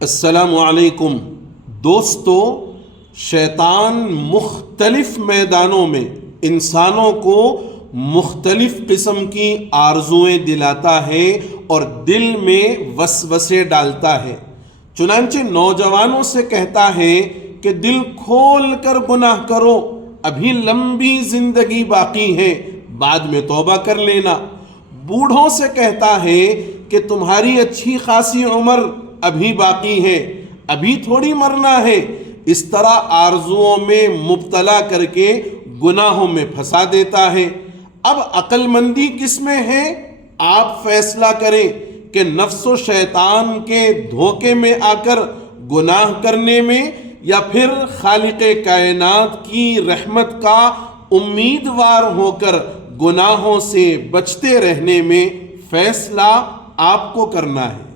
السلام علیکم دوستو، شیطان مختلف میدانوں میں انسانوں کو مختلف قسم کی آرزوئیں دلاتا ہے اور دل میں وسوسے ڈالتا ہے۔ چنانچہ نوجوانوں سے کہتا ہے کہ دل کھول کر گناہ کرو، ابھی لمبی زندگی باقی ہے، بعد میں توبہ کر لینا۔ بوڑھوں سے کہتا ہے کہ تمہاری اچھی خاصی عمر ابھی باقی ہے، ابھی تھوڑی مرنا ہے۔ اس طرح آرزوؤں میں مبتلا کر کے گناہوں میں پھنسا دیتا ہے۔ اب عقل مندی کس میں ہے؟ آپ فیصلہ کریں کہ نفس و شیطان کے دھوکے میں آ کر گناہ کرنے میں، یا پھر خالق کائنات کی رحمت کا امیدوار ہو کر گناہوں سے بچتے رہنے میں فیصلہ آپ کو کرنا ہے۔